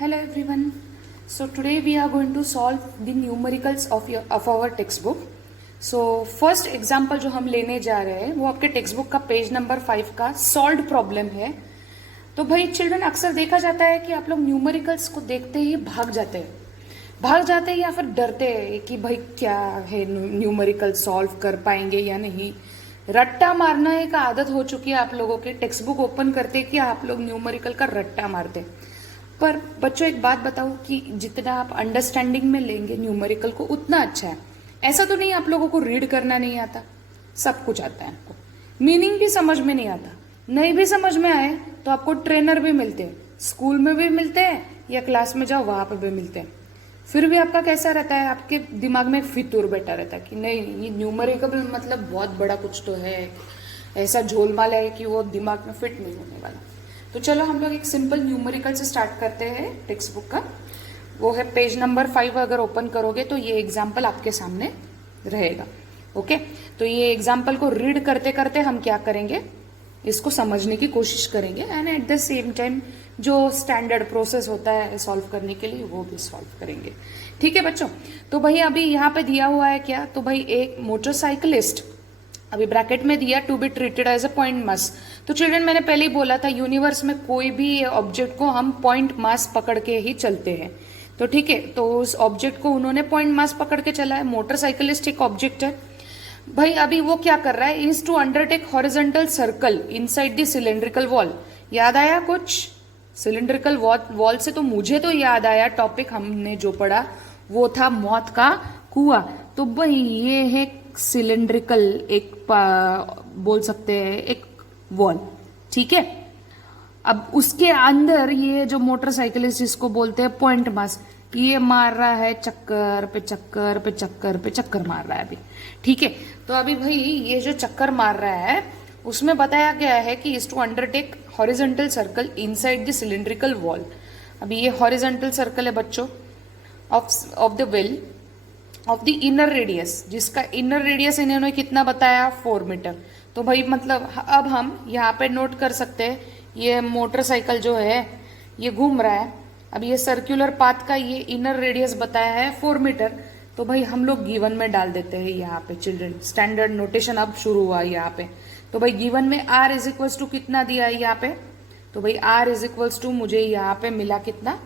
Hello everyone. So today we are going to solve the numericals of our textbook. So first example जो हम लेने जा रहे हैं वो आपके टेक्स्ट बुक का पेज नंबर 5 का सॉल्व्ड प्रॉब्लम है. तो भाई चिल्ड्रन अक्सर देखा जाता है कि आप लोग न्यूमेरिकल्स को देखते ही भाग जाते हैं या फिर डरते हैं कि भाई क्या है न्यूमेरिकल सॉल्व कर पाएंगे या नहीं. रट्टा मारना एक आदत हो चुकी है आप लोगों के. टेक्स्ट बुक ओपन करते कि आप लोग न्यूमेरिकल का रट्टा मारते. पर बच्चों एक बात बताओ कि जितना आप अंडरस्टैंडिंग में लेंगे न्यूमेरिकल को उतना अच्छा है. ऐसा तो नहीं आप लोगों को रीड करना नहीं आता, सब कुछ आता है आपको. मीनिंग भी समझ में नहीं आता, नहीं भी समझ में आए तो आपको ट्रेनर भी मिलते हैं, स्कूल में भी मिलते हैं या क्लास में जाओ वहां पर भी मिलते हैं. फिर भी आपका कैसा रहता है, आपके दिमाग में फितूर बैठा रहता है कि नहीं ये न्यूमेरिकल मतलब बहुत बड़ा कुछ तो है, ऐसा झोलमाल है कि वो दिमाग में फिट नहीं होने वाला. तो चलो हम लोग एक सिंपल न्यूमेरिकल से स्टार्ट करते हैं टेक्स्ट बुक का. वो है पेज नंबर 5. अगर ओपन करोगे तो ये एग्जाम्पल आपके सामने रहेगा. ओके, तो ये एग्जाम्पल को रीड करते करते हम क्या करेंगे, इसको समझने की कोशिश करेंगे and at the same time जो स्टैंडर्ड प्रोसेस होता है सॉल्व करने के लिए वो भी सॉल्व करेंगे. ठीक है बच्चों. तो भाई अभी यहाँ पे दिया हुआ है क्या, तो भाई एक मोटरसाइकिलिस्ट, अभी ब्रैकेट में दिया to be treated as a point mass. तो चिल्ड्रन मैंने पहले ही बोला था यूनिवर्स में कोई भी ऑब्जेक्ट को हम पॉइंट मास पकड़ के ही चलते हैं. तो ठीक है, तो उस ऑब्जेक्ट को उन्होंने पॉइंट मास पकड़ के चला है. मोटरसाइकिलिस्ट एक ऑब्जेक्ट है भाई. अभी वो क्या कर रहा है, is to undertake horizontal circle inside the cylindrical wall. याद आया कुछ सिलेंड्रिकल वॉल से? तो मुझे तो याद आया टॉपिक हमने जो पढ़ा वो था मौत का कुआं. तो भाई ये है सिलेंड्रिकल, एक बोल सकते हैं एक वॉल. ठीक है, अब उसके अंदर ये जो मोटरसाइकिलिस्ट जिसको बोलते हैं पॉइंट मास, ये मार रहा है चक्कर पे चक्कर पे चक्कर पे चक्कर मार रहा है अभी. ठीक है, तो अभी भाई ये जो चक्कर मार रहा है उसमें बताया गया है कि is to undertake horizontal circle inside the cylindrical wall. अभी ये हॉरिजॉन्टल सर्कल है बच्चों of the well of the inner radius, जिसका इनर रेडियस इन्होंने कितना बताया 4 मीटर. तो भाई मतलब अब हम यहाँ पे नोट कर सकते हैं ये मोटरसाइकिल जो है ये घूम रहा है. अब ये सर्कुलर पाथ का ये इनर रेडियस बताया है 4 मीटर. तो भाई हम लोग गिवन में डाल देते हैं यहाँ पे चिल्ड्रन. स्टैंडर्ड नोटेशन अब शुरू हुआ यहाँ पे. तो भाई गिवन में r इज इक्वल्स टू कितना दिया है यहाँ पे, तो भाई r इज इक्वल्स टू मुझे यहाँ पे मिला कितना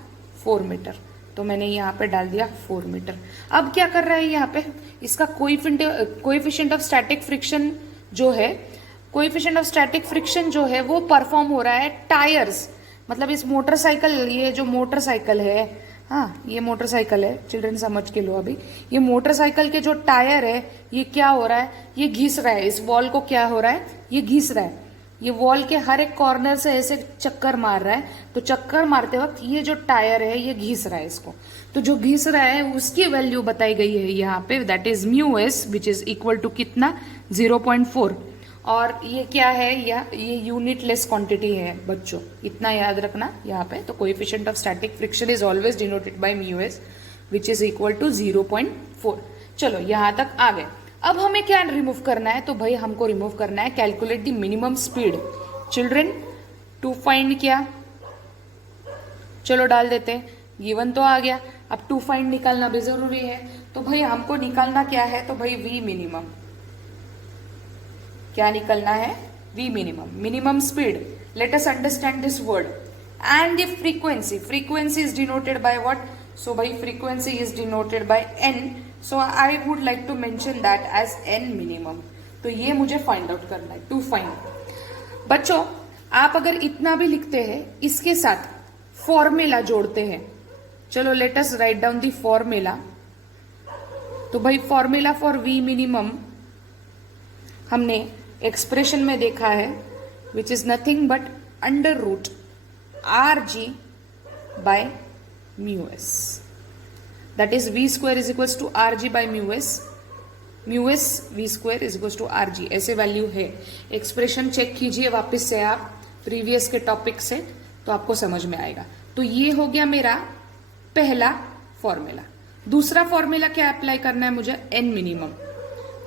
4 मीटर. तो मैंने यहाँ पे डाल दिया 4 मीटर. अब क्या कर रहा है यहाँ पे, इसका कोएफिशिएंट ऑफ स्टैटिक फ्रिक्शन जो है, कोएफिशिएंट ऑफ स्टैटिक फ्रिक्शन जो है वो परफॉर्म हो रहा है टायर्स. मतलब इस मोटरसाइकिल, ये जो मोटरसाइकिल है, हाँ ये मोटरसाइकिल है चिल्ड्रन समझ के लो. अभी ये मोटरसाइकिल के जो टायर है ये क्या हो रहा है, ये घिस रहा है. इस वॉल को क्या हो रहा है, ये घिस रहा है. ये वॉल के हर एक कॉर्नर से ऐसे चक्कर मार रहा है. तो चक्कर मारते वक्त ये जो टायर है ये घिस रहा है इसको. तो जो घिस रहा है उसकी वैल्यू बताई गई है यहाँ पे, that is mu s which is equal to कितना 0.4. और ये क्या है, ये यूनिटलेस क्वांटिटी है बच्चों, इतना याद रखना यहाँ पे. तो coefficient of static friction is always denoted by mu s which is equal to 0.4. चलो यहाँ तक आ गए. अब हमें क्या रिमूव करना है, तो भाई हमको रिमूव करना है calculate the minimum speed. Children to find क्या, चलो डाल देते हैं. गिवन तो आ गया, अब टू फाइंड निकालना भी जरूरी है. तो भाई हमको निकालना क्या है, तो भाई वी मिनिमम. क्या निकलना है, we minimum, minimum speed. Let us understand this word. And the frequency, frequency is denoted by what, so भाई frequency is denoted by N. So I would like to mention that as N minimum. तो ये मुझे find out करना है, to find. बच्चों आप अगर इतना भी लिखते हैं इसके साथ फॉर्मूला जोड़ते हैं. चलो let us write down the formula. तो भाई फॉर्मूला फॉर वी मिनिमम हमने एक्सप्रेशन में देखा है which is nothing but under root r g by mu s. That is v square is equals to r g by mu s v square is equals to r g. ऐसे value है. Expression check कीजिए वापस से आप previous के topic से, तो आपको समझ में आएगा. तो ये हो गया मेरा पहला फॉर्मूला. दूसरा फॉर्मूला क्या अप्लाई करना है मुझे, एन मिनिमम.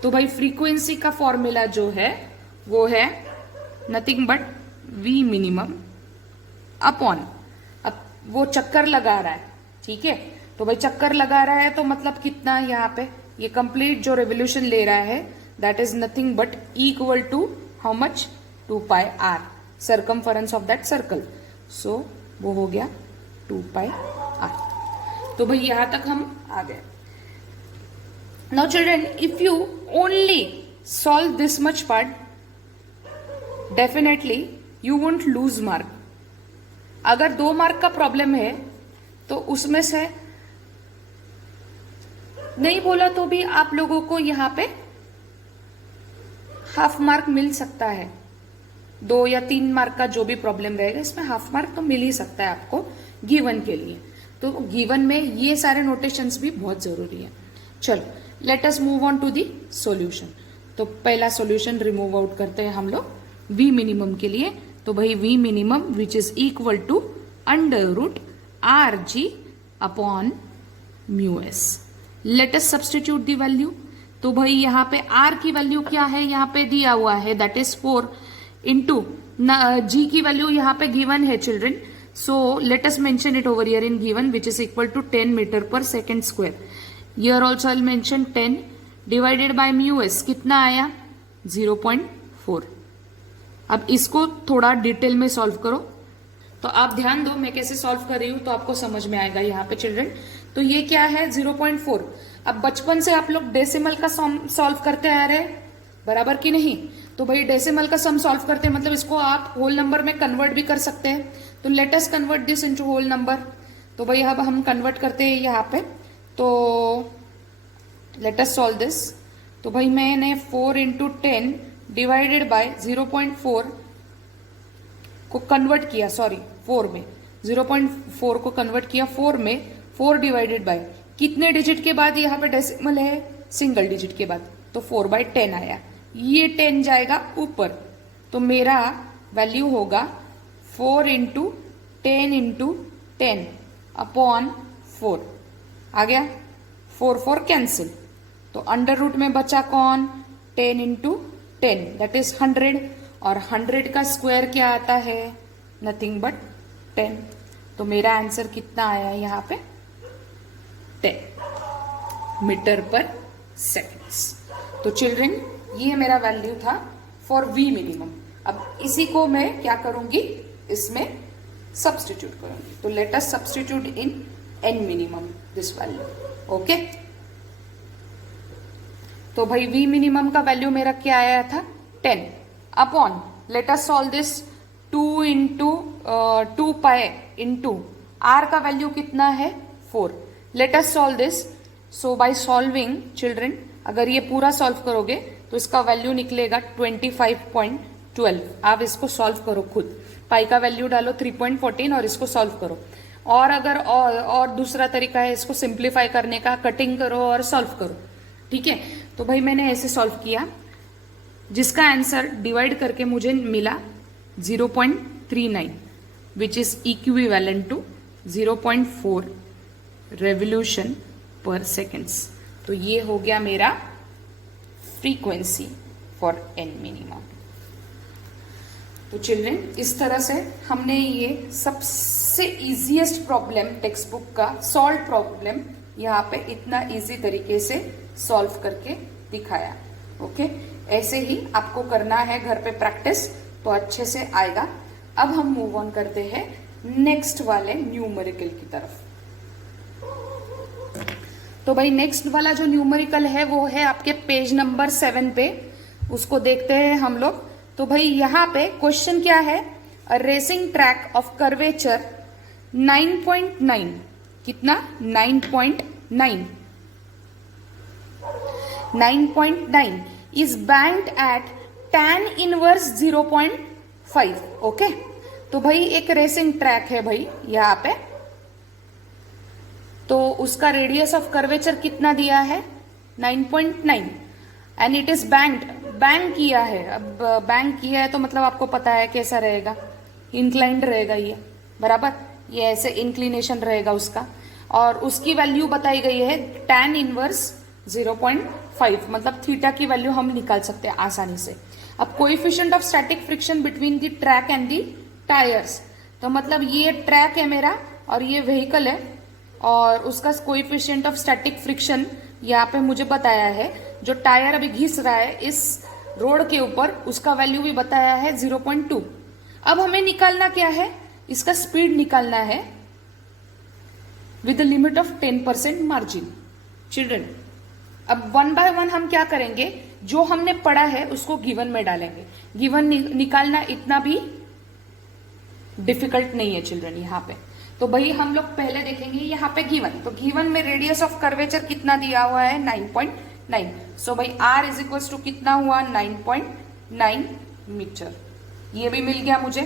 तो भाई फ्रीक्वेंसी का फॉर्मूला जो है वो है nothing but v minimum upon, अब वो चक्कर लगा रहा है, ठीक है। तो भाई चक्कर लगा रहा है तो मतलब कितना यहाँ पे ये कंप्लीट जो रेवोल्यूशन ले रहा है that is nothing but equal to how much 2 pi R circumference of that circle. So वो हो गया 2 पाई आर। तो भाई यहां तक हम आ गए। Now children if you only solve this much part definitely you won't lose mark. अगर 2 मार्क का प्रॉब्लम है तो उसमें से नहीं बोला तो भी आप लोगों को यहां पे हाफ मार्क मिल सकता है। 2 या 3 मार्क का जो भी प्रॉब्लम रहेगा इसमें हाफ मार्क तो मिल ही सकता है आपको गिवन के लिए। तो गिवन में ये सारे नोटेशंस भी बहुत जरूरी है। चलो let us move on to the solution. तो पहला सॉल्यूशन रिमूव आउट करते हैं हम लोग v मिनिमम के लिए। तो भाई v minimum which is equal to under root r g upon mu s. Let us substitute the value. तो भाई यहाँ पे r की वैल्यू क्या है यहाँ पे दिया हुआ है दैट इज 4 इंटू g की वैल्यू यहाँ पे गिवन है children. So let us mention it over here in given which is equal to 10 metre per second square. Here also I mention 10 divided by mu S कितना आया 0.4। अब इसको थोड़ा detail में सॉल्व करो। तो आप ध्यान दो मैं कैसे सॉल्व कर रही हूं तो आपको समझ में आएगा यहाँ पे चिल्ड्रन। तो ये क्या है 0.4। अब बचपन से आप लोग डेसिमल का सम सॉल्व करते आ रहे हैं बराबर कि नहीं। तो भाई डेसिमल का सम सॉल्व करते हैं मतलब इसको आप होल नंबर में कन्वर्ट भी कर सकते हैं। तो let us convert this into whole number. तो भाई अब हम कन्वर्ट करते हैं यहाँ पे। तो लेट अस सॉल्व दिस। तो भाई मैंने 4 इंटू 10 डिवाइडेड बाय 0.4 को कन्वर्ट किया, सॉरी 4 में 0.4 को कन्वर्ट किया 4 में। 4 डिवाइडेड बाय कितने डिजिट के बाद यहाँ पे डेसिमल है सिंगल डिजिट के बाद। तो 4/10 आया। ये 10 जाएगा ऊपर तो मेरा वैल्यू होगा 4 इंटू 10 इंटू 10 अपॉन 4 आ गया। 4 कैंसिल तो अंडर रूट में बचा कौन 10 इंटू 10 दैट इज 100 और 100 का स्क्वायर क्या आता है नथिंग बट 10। तो मेरा आंसर कितना आया यहाँ पे 10 मीटर पर सेकेंड्स। तो चिल्ड्रन ये मेरा वैल्यू था फॉर v मिनिमम। अब इसी को मैं क्या करूंगी इसमें सब्सटीट्यूट करूंगी। तो let us substitute in n minimum this value. Okay तो भाई v मिनिमम का वैल्यू मेरा क्या आया था 10 upon late us solve this 2 into 2 pi into r का वैल्यू कितना है 4। Late us solve this. So by solving children अगर ये पूरा सॉल्व करोगे तो इसका वैल्यू निकलेगा 25.12। आप इसको सॉल्व करो खुद। पाई का वैल्यू डालो 3.14 और इसको सॉल्व करो। और अगर और दूसरा तरीका है इसको सिंप्लीफाई करने का, कटिंग करो और सॉल्व करो। ठीक है तो भाई मैंने ऐसे सॉल्व किया जिसका आंसर डिवाइड करके मुझे मिला 0.39 which is equivalent to 0.4 revolution per seconds. तो ये हो गया मेरा फ्रीक्वेंसी फॉर n मिनिमम। तो चिल्ड्रन इस तरह से हमने ये सबसे इजीएस्ट प्रॉब्लम टेक्स्ट बुक का सॉल्व प्रॉब्लम यहाँ पे इतना इजी तरीके से सॉल्व करके दिखाया। ओके ऐसे ही आपको करना है घर पे प्रैक्टिस तो अच्छे से आएगा। अब हम मूव ऑन करते हैं नेक्स्ट वाले न्यूमेरिकल की तरफ। तो भाई नेक्स्ट वाला जो न्यूमेरिकल है वो है आपके पेज नंबर 7 पे। उसको देखते हैं हम लोग। तो भाई यहाँ पे क्वेश्चन क्या है अ रेसिंग ट्रैक ऑफ कर्वेचर 9.9 कितना 9.9 is banked at tan inverse 0.5। Okay तो भाई एक रेसिंग ट्रैक है भाई यहाँ पे। तो उसका रेडियस ऑफ कर्वेचर कितना दिया है 9.9 एंड इट इज बैंक किया है। अब बैंक किया है तो मतलब आपको पता है कैसा रहेगा इंक्लाइंड रहेगा ये बराबर। ये ऐसे इंक्लिनेशन रहेगा उसका और उसकी वैल्यू बताई गई है tan इनवर्स 0.5 मतलब थीटा की वैल्यू हम निकाल सकते हैं आसानी से। अब coefficient of static friction between the track and the tyres. तो मतलब ये ट्रैक है मेरा और ये व्हीकल है और उसका कोएफिशिएंट ऑफ स्टैटिक फ्रिक्शन यहाँ पे मुझे बताया है। जो टायर अभी घिस रहा है इस रोड के ऊपर उसका वैल्यू भी बताया है 0.2। अब हमें निकालना क्या है, इसका स्पीड निकालना है with the limit of 10% margin. Children अब 1 बाय 1 हम क्या करेंगे, जो हमने पढ़ा है उसको गिवन में डालेंगे। गिवन निकालना इतना भी डिफिकल्ट नहीं है चिल्ड्रन यहाँ पे। तो भाई हम लोग पहले देखेंगे यहाँ पे गिवन, तो गिवन में रेडियस ऑफ कर्वेचर कितना दिया हुआ है 9.9। सो भाई r इज इक्वल्स टू कितना हुआ 9.9 मीटर, ये भी मिल गया मुझे।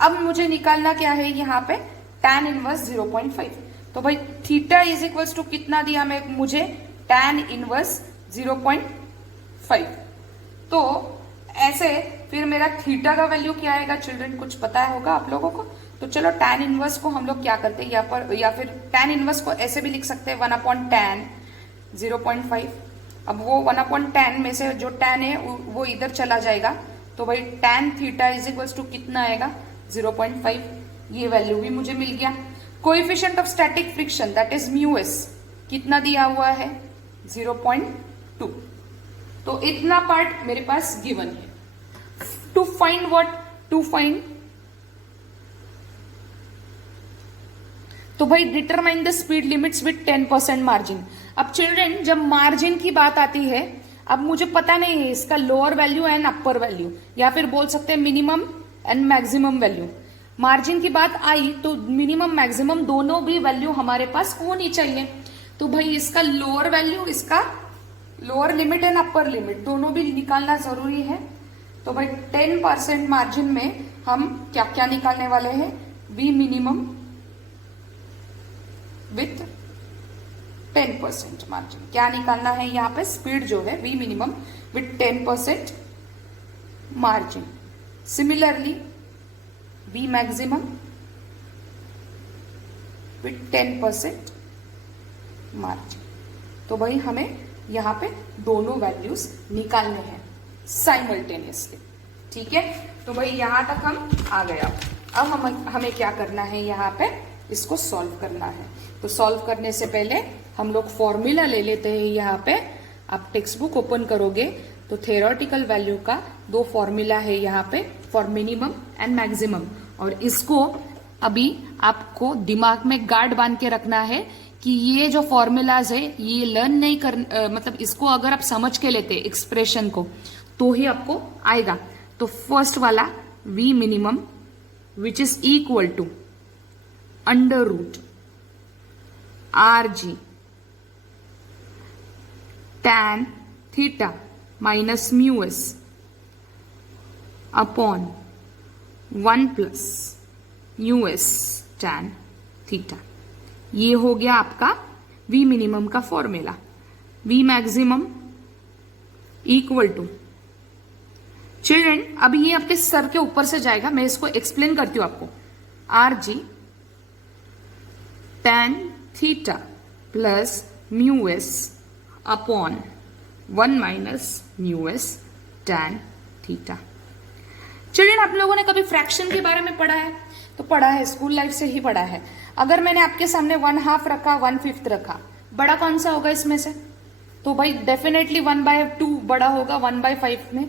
अब मुझे निकालना क्या है यहाँ पे tan इनवर्स 0.5। तो भाई थीटा इज इक्वल्स टू कितना दिया मुझे tan इनवर्स 0.5। तो ऐसे फिर मेरा थीटा का वैल्यू क्या आएगा चिल्ड्रन, कुछ पता होगा आप लोगों को? तो चलो tan इनवर्स को हम लोग क्या करते हैं यहाँ पर, या फिर tan इनवर्स को ऐसे भी लिख सकते हैं 1/tan 0.5। अब वो 1/tan में से जो tan है वो इधर चला जाएगा, तो भाई tan theta is equals to कितना आएगा 0.5। ये वैल्यू भी मुझे मिल गया। Coefficient of static friction that is μs कितना दिया हुआ है 0.2। तो इतना पार्ट मेरे पास गिवन है। To find what, to find, तो भाई determine the speed limits with 10% margin. अब चिल्ड्रन जब मार्जिन की बात आती है, अब मुझे पता नहीं है इसका lower value and upper value, या फिर बोल सकते हैं minimum and maximum value. Margin की बात आई तो मिनिमम मैक्सिमम दोनों भी वैल्यू हमारे पास होनी चाहिए। तो भाई इसका लोअर वैल्यू, इसका lower limit and upper limit दोनों भी निकालना जरूरी है। तो भाई 10% मार्जिन में हम क्या क्या निकालने वाले हैं, वी मिनिमम विथ 10% मार्जिन। क्या निकालना है यहाँ पे, स्पीड जो है we minimum with 10% margin. Similarly v maximum with 10% margin. तो भाई हमें यहाँ पे दोनों वैल्यूज निकालने हैं साइमल्टेनियसली, ठीक है। तो भाई यहाँ तक हम आ गए। अब हमें क्या करना है, यहाँ पे इसको सॉल्व करना है। तो सॉल्व करने से पहले हम लोग फॉर्मूला ले लेते हैं। यहाँ पे आप टेक्स्ट बुक ओपन करोगे तो थ्योरेटिकल वैल्यू का 2 फॉर्मूला है यहाँ पे, फॉर मिनिमम एंड मैक्सिमम। और इसको अभी आपको दिमाग में गार्ड बांध के रखना है कि ये जो फॉर्मूलाज है ये लर्न नहीं कर, मतलब इसको अगर आप समझ के लेते एक्सप्रेशन को तो ही आपको आएगा। तो फर्स्ट वाला v minimum which is equal to under root RG tan theta minus μs upon 1 plus μs tan theta. ये हो गया आपका V मिनिमम का formula. V maximum equal to, children अभी ये आपके सर के ऊपर से जाएगा, मैं इसको एक्सप्लेन करती हूं आपको। RG tan theta plus μs upon 1 minus μs tan theta. Children आप लोगों ने कभी फ्रैक्शन के बारे में पढ़ा है? तो पढ़ा है, स्कूल लाइफ से ही पढ़ा है। अगर मैंने आपके सामने 1/2 रखा, 1/5 रखा, बड़ा कौन सा होगा इसमें से? तो भाई डेफिनेटली 1/2 बड़ा होगा 1/5 में।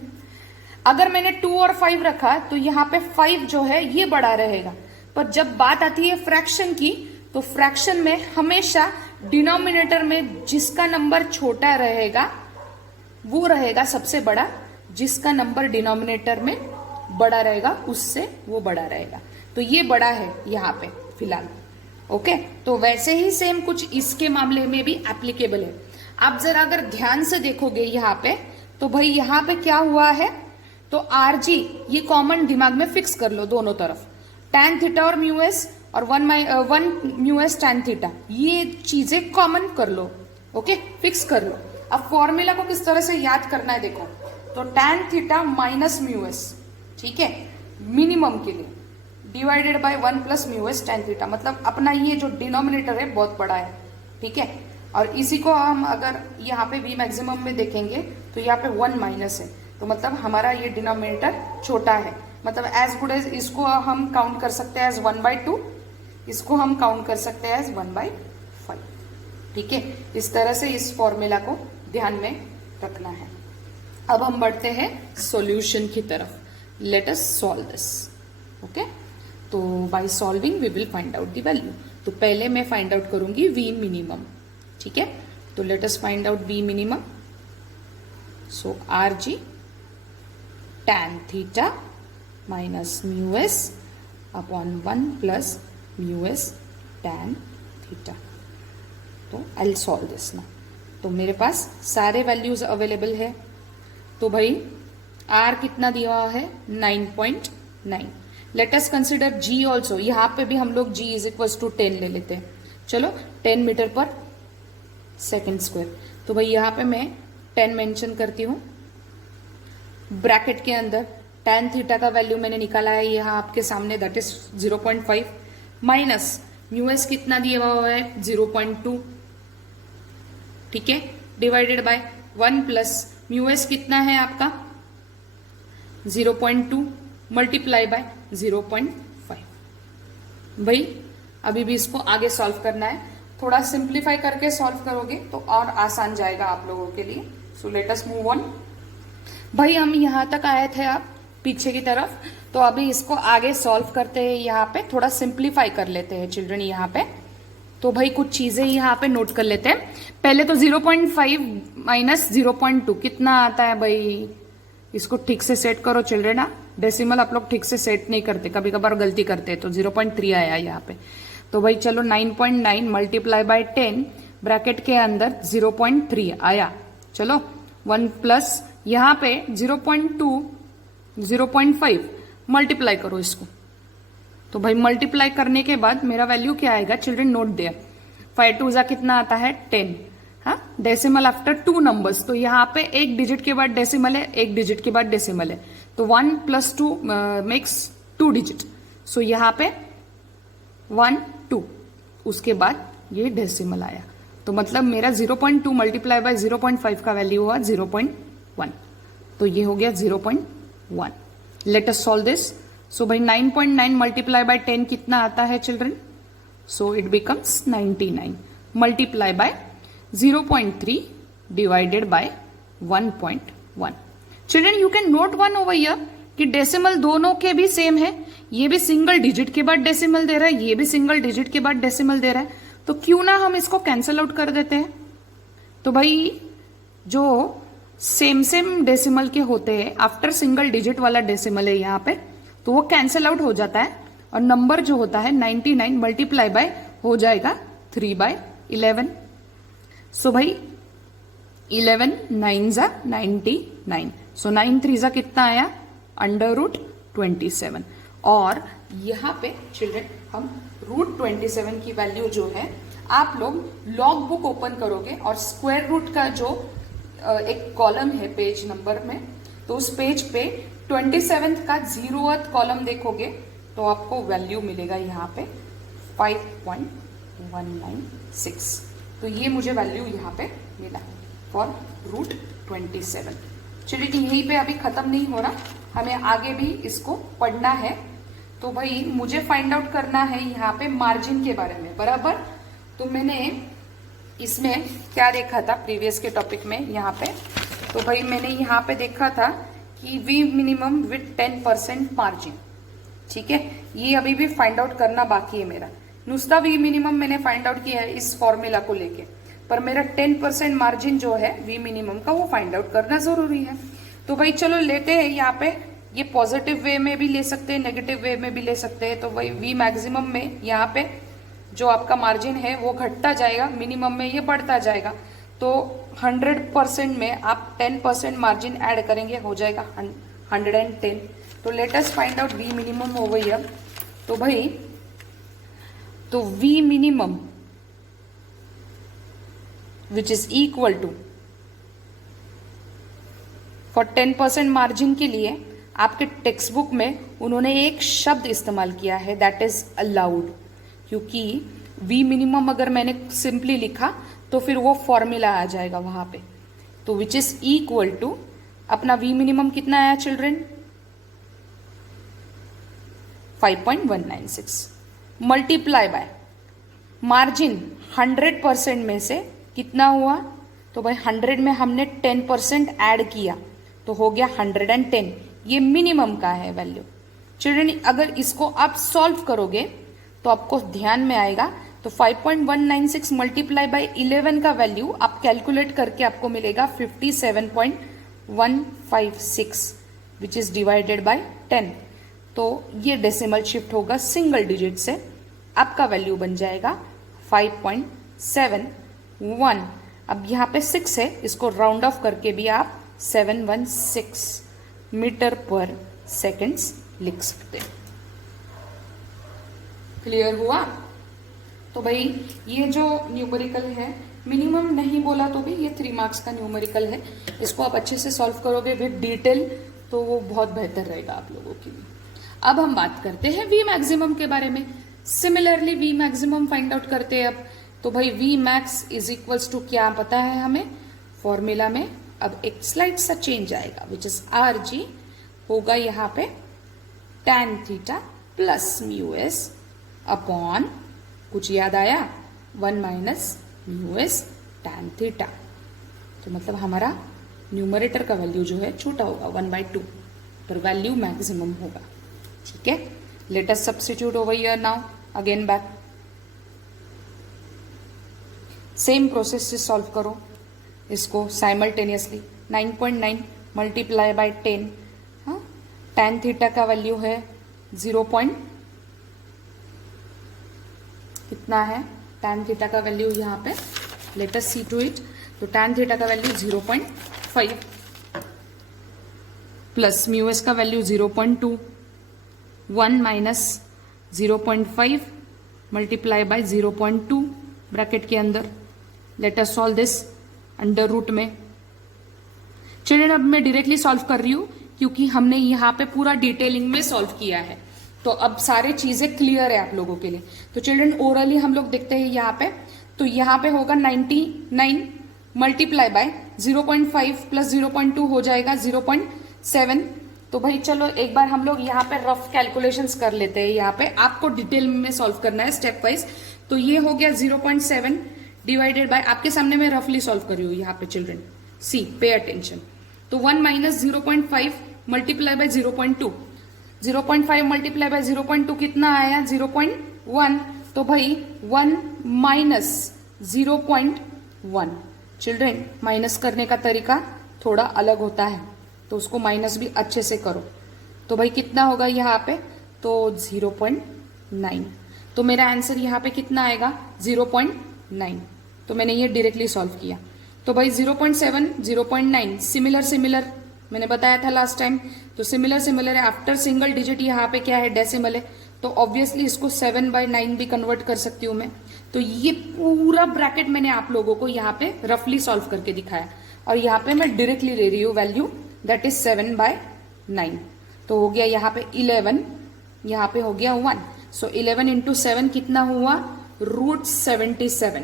अगर मैंने 2 और 5 रखा तो यहाँ पे 5 जो है ये बड़ा रहेगा। पर जब बात आती है फ्रैक्शन की, तो फ्रैक्शन में हमेशा डिनोमिनेटर में जिसका नंबर छोटा रहेगा वो रहेगा सबसे बड़ा, जिसका नंबर डिनोमिनेटर में बड़ा रहेगा उससे वो बड़ा रहेगा। तो ये बड़ा है यहाँ पे फिलहाल, ओके। तो वैसे ही सेम कुछ इसके मामले में भी एप्लीकेबल है। आप जरा अगर ध्यान से देखोगे यहाँ पे, तो भाई यहाँ पे क्या हुआ है, तो RG ये कॉमन दिमाग में फिक्स कर लो दोनों तरफ, tan थीटा और μs और 1 μs tan थीटा, ये चीजें कॉमन कर लो, ओके, फिक्स कर लो। अब फॉर्मूला को किस तरह से याद करना है देखो, तो tan थीटा माइनस μs, ठीक है, मिनिमम के लिए divided by 1 plus μs tan theta, मतलब अपना ये जो डिनोमिनेटर है बहुत बड़ा है, ठीक है। और इसी को हम अगर यहाँ पे v मैक्सिमम में देखेंगे तो यहाँ पे 1 माइनस है, तो मतलब हमारा ये डिनोमिनेटर छोटा है, मतलब एज गुड एज इसको हम काउंट कर सकते हैं एज 1/2, इसको हम काउंट कर सकते हैं एज 1/5। ठीक है, इस तरह से इस फॉर्मूला को ध्यान में रखना है। अब हम बढ़ते हैं सॉल्यूशन की तरफ। Let us solve this. Okay, तो by solving we will find out the value. तो पहले मैं फाइंड आउट करूंगी वी मिनिमम। ठीक है, तो let us find out we minimum. So R G tan theta minus mu S upon 1 plus mu S tan theta. तो I will solve this ना। तो मेरे पास सारे वैल्यूज अवेलेबल है। तो भाई आर कितना दिया हुआ है 9.9। लेट अस कंसिडर जी ऑल्सो। यहां पे भी हम लोग जी इज इक्वल टू 10 ले लेते हैं। चलो 10 मीटर पर सेकेंड स्क्वायर। तो भाई यहां पे मैं 10 मेंशन करती हूं। ब्रैकेट के अंदर tan थीटा का वैल्यू मैंने निकाला है यहां आपके सामने, that is 0.5 minus mu S कितना दिया हुआ है 0.2। ठीक है, divided by 1 plus mu S कितना है आपका 0.2 मल्टीप्लाई बाय 0.5। भाई अभी भी इसको आगे सॉल्व करना है। थोड़ा सिंप्लीफाई करके सॉल्व करोगे तो और आसान जाएगा आप लोगों के लिए। सो लेट अस मूव ऑन। भाई हम यहां तक आए थे आप पीछे की तरफ, तो अभी इसको आगे सॉल्व करते हैं। यहाँ पे थोड़ा सिंप्लीफाई कर लेते हैं चिल्ड्रन यहाँ पे। तो भाई कुछ चीजें यहाँ पे नोट कर लेते हैं। पहले तो 0.5 माइनस 0.2 कितना आता है भाई, इसको ठीक से सेट करो चिल्ड्रन। डेसिमल आप लोग ठीक से सेट नहीं करते, कभी कभार गलती करते हैं। तो 0.3 आया यहाँ पे। तो भाई चलो 9.9 मल्टीप्लाई बाय 10 ब्रैकेट के अंदर 0.3 आया। चलो 1 प्लस यहाँ पे 0.2 0.5 मल्टीप्लाई करो इसको। तो भाई मल्टीप्लाई करने के बाद मेरा वैल्यू क्या आएगा चिल्ड्रन, नोट देयर। 5 2 जा कितना आता है 10। हाँ, डेसिमल आफ्टर 2 नंबर्स। तो यहाँ पे एक डिजिट के बाद डेसिमल है, एक डिजिट के बाद डेसिमल है। तो 1 प्लस 2 मेक्स 2 डिजिट। सो यहाँ पे 1 2, उसके बाद ये डेसिमल आया। तो मतलब मेरा 0.2 मल्टीप्लाई बाय 0.5 का वैल्यू हुआ 0.1। तो ये हो गया 0.1। Let us solve this. So भाई 9.9 मल्टीप्लाई बाय 10 कितना आता है children, so it becomes 99 multiply by 0.3 divided by 1.1। Children you can note one over here कि डेसिमल दोनों के भी सेम है। ये भी सिंगल डिजिट के बाद डेसिमल दे रहा है, ये भी सिंगल डिजिट के बाद डेसिमल दे रहा है। तो क्यों ना हम इसको कैंसल आउट कर देते हैं। तो भाई जो सेम डेसिमल के होते हैं आफ्टर सिंगल डिजिट वाला डेसिमल है यहाँ पे, तो वो कैंसल आउट हो जाता है और नंबर जो होता है 99 मल्टीप्लाई बाय हो जाएगा 3/11। सो भाई 11 9 जा 99। सो 9 3 जा कितना आया √27। और यहाँ पे चिल्ड्रन हम √27 की वैल्यू जो है आप लोग लॉग बुक ओपन करोगे और स्क्वायर रूट का जो एक कॉलम है पेज नंबर में, तो उस पेज पे 27th का 0th कॉलम देखोगे तो आपको वैल्यू मिलेगा यहाँ पे 5.196। तो ये मुझे वैल्यू यहाँ पे मिला फॉर √27। चलिए यहीं पे अभी खत्म नहीं हो रहा, हमें आगे भी इसको पढ़ना है। तो भाई मुझे फाइंड आउट करना है यहाँ पे मार्जिन के बारे में, बराबर। तो मैंने इसमें क्या देखा था प्रीवियस के टॉपिक में यहाँ पे, तो भाई मैंने यहाँ पे देखा था कि वी मिनिमम विथ 10% मार्जिन। ठीक है, ये अभी भी फाइंड आउट करना बाकी है मेरा। नुस्ता वी मिनिमम मैंने फाइंड आउट किया है इस फॉर्मूला को लेके, पर मेरा 10% मार्जिन जो है वी मिनिमम का वो फाइंड आउट करना जरूरी है। तो भाई चलो लेते हैं यहाँ पे, ये पॉजिटिव वे में भी ले सकते हैं, नेगेटिव वे में भी ले सकते हैं। तो भाई वी मैक्सिमम में यहाँ पे जो आपका मार्जिन है वो घटता जाएगा, मिनिमम में ये बढ़ता जाएगा। तो 100% में आप 10% मार्जिन ऐड करेंगे, हो जाएगा 110। तो let us find out we minimum over here. तो भाई तो v minimum which is equal to for 10% margin के लिए आपके टेक्स्ट बुक में उन्होंने एक शब्द इस्तेमाल किया है, दैट इज अलाउड। क्योंकि वी मिनिमम अगर मैंने सिंपली लिखा तो फिर वो फॉर्मूला आ जाएगा वहां पे। तो विच इज इक्वल टू अपना वी मिनिमम कितना आया चिल्ड्रन 5.196। मल्टीप्लाई बाय मार्जिन 100% में से कितना हुआ, तो भाई 100 में हमने 10% ऐड किया तो हो गया 110। ये मिनिमम का है वैल्यू। चिल्ड्रन अगर इसको आप सॉल्व करोगे तो आपको ध्यान में आएगा, तो 5.196 मल्टीप्लाई बाय 11 का वैल्यू आप कैलकुलेट करके आपको मिलेगा 57.156 विच इज डिवाइडेड बाय 10। तो ये डेसिमल शिफ्ट होगा सिंगल डिजिट से, आपका वैल्यू बन जाएगा 5.71। अब यहाँ पे 6 है, इसको राउंड ऑफ करके भी आप 716 मीटर पर सेकेंड्स लिख सकते हैं। क्लियर हुआ? तो भाई ये जो न्यूमेरिकल है, मिनिमम नहीं बोला तो भी ये 3 मार्क्स का न्यूमेरिकल है। इसको आप अच्छे से सॉल्व करोगे विद डिटेल तो वो बहुत बेहतर रहेगा आप लोगों के लिए। अब हम बात करते हैं वी मैक्सिमम के बारे में। Similarly v maximum find out करते हैं अब। तो भाई v max is equals to क्या पता है हमें फॉर्मूला में। अब एक स्लाइड सा चेंज आएगा विच इज आर जी, होगा यहाँ पे tan theta plus mu S upon कुछ याद आया 1 minus mu S tan theta. तो मतलब हमारा न्यूमरेटर का वैल्यू जो है छोटा होगा 1/2 पर वैल्यू मैक्सिमम होगा। ठीक है, late us substitute over here now again back. Same process से सॉल्व करो इसको साइमल्टेनियसली। 9.9 मल्टीप्लाई बाय 10, हाँ tan थीटा का वैल्यू है 0. कितना है tan थीटा का वैल्यू यहाँ पे, let us see to it. तो tan थीटा का वैल्यू 0.5 प्लस म्यू एस का value 0.2, 1 minus 0.5 multiply by 0.2 bracket के अंदर। Let us solve this under root में। चिल्ड्रन अब मैं डायरेक्टली सॉल्व कर रही हूं क्योंकि हमने यहाँ पे पूरा डिटेलिंग में सॉल्व किया है, तो अब सारे चीजें क्लियर है आप लोगों के लिए। तो चिल्ड्रन ओरली हम लोग देखते हैं यहाँ पे, तो यहाँ पे होगा 99 मल्टीप्लाई बाय 0.5 प्लस 0.2 हो जाएगा 0.7। तो भाई चलो एक बार हम लोग यहाँ पे रफ कैलकुलेशंस कर लेते हैं। यहाँ पे आपको डिटेल में सॉल्व करना है स्टेप वाइज। तो ये हो गया 0.7 डिवाइडेड बाय, आपके सामने मैं रफली सॉल्व कर रही हूँ यहाँ पे चिल्ड्रन, सी पे अटेंशन। तो 1 minus 0.5 multiply by 0.2, 0.5 multiply by 0.2 कितना आया 0.1। तो भाई 1 माइनस 0.1। चिल्ड्रन माइनस करने का तरीका थोड़ा अलग होता है, तो उसको माइनस भी अच्छे से करो। तो भाई कितना होगा यहाँ पे, तो 0.9। तो मेरा आंसर यहाँ पे कितना आएगा 0.9। तो मैंने ये डायरेक्टली सॉल्व किया। तो भाई 0.7 0.9 सिमिलर मैंने बताया था लास्ट टाइम। तो सिमिलर है, आफ्टर सिंगल डिजिट यहाँ पे क्या है डेसिमल है, तो ऑब्वियसली इसको 7/9 भी कन्वर्ट कर सकती हूँ मैं। तो ये पूरा ब्रैकेट मैंने आप लोगों को यहाँ पे रफली सॉल्व करके दिखाया, और यहाँ पे मैं डायरेक्टली ले रही हूँ वैल्यू दैट इज 7/9। तो हो गया यहाँ पे 11, यहाँ पे हो गया 1। सो 11 इंटू 7 कितना हुआ √77,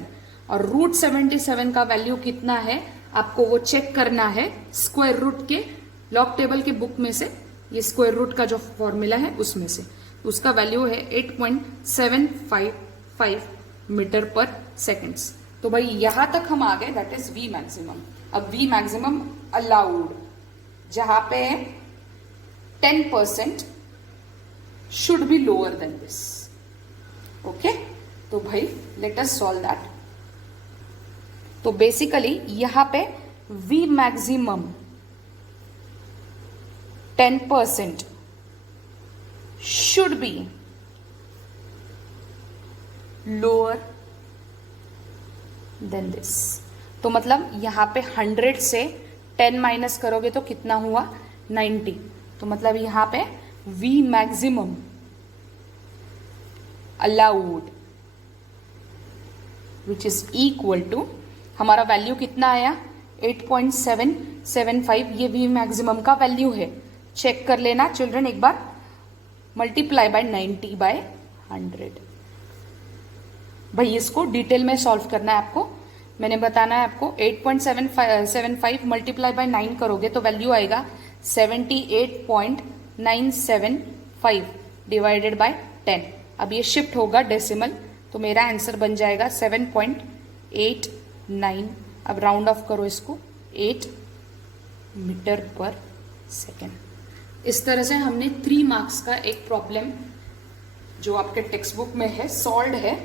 और √77 का वैल्यू कितना है आपको वो चेक करना है स्क्वायर रूट के लॉग टेबल के बुक में से। ये स्क्वायर रूट का जो फॉर्मूला है उसमें से उसका वैल्यू है 8.755 मीटर पर सेकेंड्स। तो भाई यहां तक हम आ गए, दैट इज वी मैक्सिमम। अब वी मैक्सिमम अलाउड जहां पे 10% should be lower than this. Okay, तो भाई लेट अस सॉल्व दैट। तो बेसिकली यहां पे v maximum 10% should be lower than this. तो मतलब यहां पे 100 से 10 माइनस करोगे तो कितना हुआ 90। तो मतलब यहां पे v maximum allowed which is equal to, हमारा वैल्यू कितना आया 8.775। ये वी मैक्सिमम का वैल्यू है, चेक कर लेना चिल्ड्रन एक बार। Multiply by 90/100। भाई इसको डिटेल में सॉल्व करना है आपको, मैंने बताना है आपको। 8.775 मल्टीप्लाई बाय 9 करोगे तो वैल्यू आएगा 78.975 डिवाइडेड बाय 10। अब ये शिफ्ट होगा डेसिमल, तो मेरा आंसर बन जाएगा 7.89। अब राउंड ऑफ करो इसको, 8 मीटर पर सेकेंड। इस तरह से हमने 3 मार्क्स का एक प्रॉब्लम जो आपके टेक्स्ट बुक में है, सॉल्व है,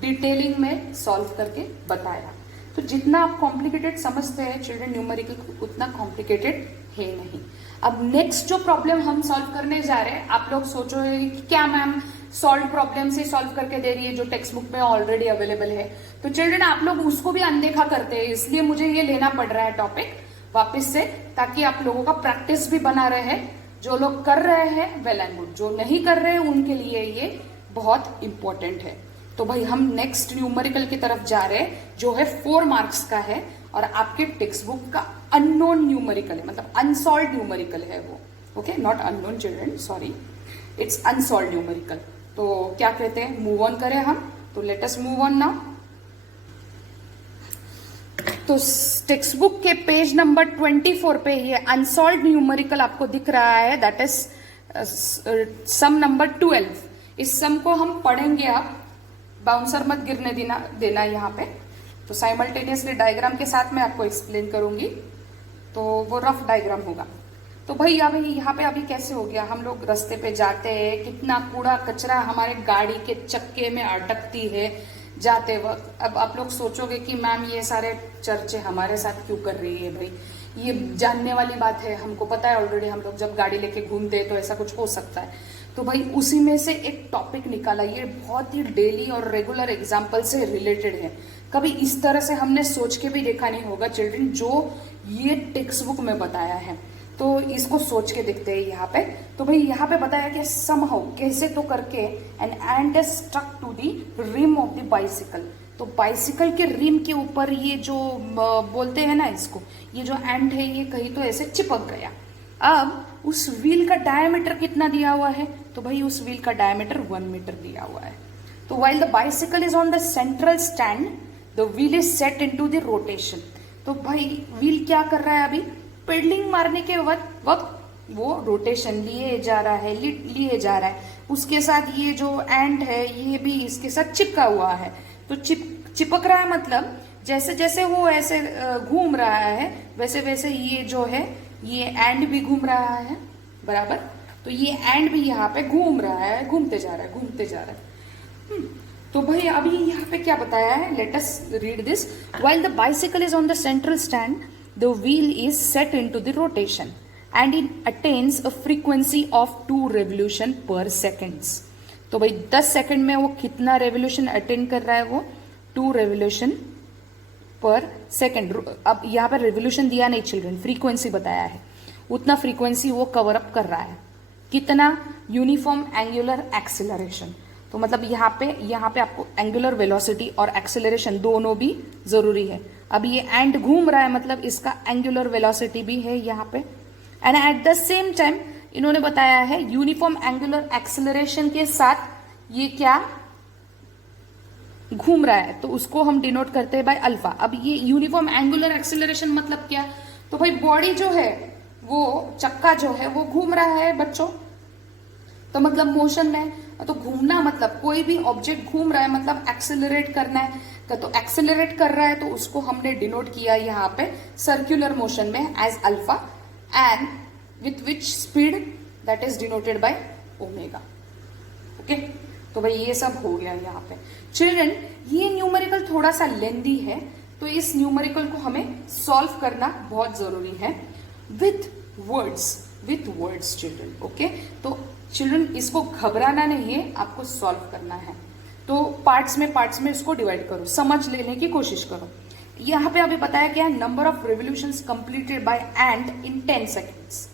डिटेलिंग में सॉल्व करके बताया। तो जितना आप कॉम्प्लिकेटेड समझते हैं चिल्ड्रन न्यूमेरिकल को, उतना कॉम्प्लिकेटेड है नहीं। अब नेक्स्ट जो प्रॉब्लम हम सॉल्व करने जा रहे हैं, आप लोग सोचोगे कि क्या मैम सॉल्व प्रॉब्लम से सॉल्व करके दे रही है जो टेक्स्ट बुक में ऑलरेडी अवेलेबल है। तो चिल्ड्रन आप लोग उसको भी अनदेखा करते हैं, इसलिए मुझे ये लेना पड़ रहा है टॉपिक वापस से, ताकि आप लोगों का प्रैक्टिस भी बना रहे। जो लोग कर रहे हैं वेल एंड गुड, जो नहीं कर रहे हैं उनके लिए ये बहुत इंपॉर्टेंट है। तो भाई हम नेक्स्ट न्यूमेरिकल की तरफ जा रहे हैं जो है 4 मार्क्स का है और आपके टेक्स्ट बुक का अननोन न्यूमेरिकल है, मतलब अनसॉल्व न्यूमेरिकल है वो। Okay, not unknown children, sorry, it's unsolve numerical. तो क्या कहते हैं, मूव ऑन करें हम। तो let us move on now. तो टेक्स्ट बुक के पेज नंबर 24 पे ये अनसॉल्व न्यूमेरिकल आपको दिख रहा है, दैट इज सम नंबर 12। इस सम को हम पढ़ेंगे, आप बाउंसर मत गिरने देना यहाँ पे। तो साइमल्टेनियसली डायग्राम के साथ मैं आपको एक्सप्लेन करूंगी, तो वो रफ डायग्राम होगा। तो भाई अभी यहाँ पे अभी कैसे हो गया, हम लोग रास्ते पे जाते हैं, कितना कूड़ा कचरा हमारे गाड़ी के चक्के में अटकती है जाते वक्त। अब आप लोग सोचोगे कि मैम ये सारे चर्चे हमारे साथ क्यों कर रही है। भाई ये जानने वाली बात है, हमको पता है ऑलरेडी, हम लोग जब गाड़ी लेके घूमते हैं तो ऐसा कुछ हो सकता है। तो भाई उसी में से एक टॉपिक निकाला, ये बहुत ही डेली और रेगुलर एग्जाम्पल से रिलेटेड है। कभी इस तरह से हमने सोच के भी देखा नहीं होगा चिल्ड्रन, जो ये टेक्स्ट बुक में बताया है। तो इसको सोच के देखते हैं यहाँ पे। तो भाई यहाँ पे बताया कि समहाउ, कैसे तो करके, an ant is stuck to the rim of the bicycle. तो बाइसिकल के रिम के ऊपर ये जो बोलते हैं ना इसको, ये जो एंट है ये कहीं तो ऐसे चिपक गया। अब उस व्हील का डायमीटर कितना दिया हुआ है, तो भाई उस व्हील का डायमीटर 1 मीटर दिया हुआ है। तो while the bicycle is on the central stand, the wheel is set into the rotation. तो भाई व्हील क्या कर रहा है, अभी पेडलिंग मारने के वक्त वो रोटेशन लिए जा रहा है, लिए जा रहा है। उसके साथ ये जो एंट है ये भी इसके साथ चिपका हुआ है। तो चिपक रहा है, मतलब जैसे जैसे वो ऐसे घूम रहा है वैसे वैसे ये जो है ये एंड भी घूम रहा है, बराबर। तो ये एंड भी यहाँ पे घूम रहा है, घूमते जा रहा है, घूमते जा रहा है। तो भाई अभी यहाँ पे क्या बताया है, let us read this. While the bicycle is on the central stand, the wheel is set into the rotation and it attains a frequency of 2 revolution per seconds। तो भाई 10 सेकंड में वो कितना रेवोल्यूशन अटेंड कर रहा है, वो 2 revolution पर सेकंड। अब यहाँ पर रेवोल्यूशन दिया नहीं चिल्ड्रन, फ्रीक्वेंसी बताया है, उतना फ्रीक्वेंसी वो कवर अप कर रहा है। कितना, यूनिफॉर्म एंगुलर एक्सेलरेशन। तो मतलब यहाँ पे आपको एंगुलर वेलोसिटी और एक्सेलरेशन दोनों भी जरूरी है। अब ये एंड घूम रहा है, मतलब इसका एंगुलर वेलोसिटी भी है यहाँ पे। And at the same time इन्होंने बताया है यूनिफॉर्म एंगुलर एक्सेलरेशन के साथ ये क्या घूम रहा है, तो उसको हम डिनोट करते हैं बाय अल्फा। अब ये यूनिफॉर्म एंगुलर एक्सेलरेशन मतलब क्या, तो भाई बॉडी जो है वो चक्का जो है वो घूम रहा है बच्चों, तो मतलब मोशन में। तो घूमना मतलब कोई भी ऑब्जेक्ट घूम रहा है मतलब एक्सेलरेट करना है, तो एक्सेलरेट कर रहा है तो उसको हमने डिनोट किया यहाँ पे सर्कुलर मोशन में as alpha, and with which speed that is denoted by omega। Okay, तो भाई ये सब हो गया यहाँ पे चिल्ड्रन। ये न्यूमेरिकल थोड़ा सा लेंदी है, तो इस न्यूमेरिकल को हमें सॉल्व करना बहुत जरूरी है विथ वर्ड्स चिल्ड्रन। ओके, तो चिल्ड्रन इसको घबराना नहीं है, आपको सॉल्व करना है। तो पार्ट्स में इसको डिवाइड करो, समझ लेने की कोशिश करो। यहाँ पे अभी बताया क्या, number of revolutions completed by ant in 10 seconds.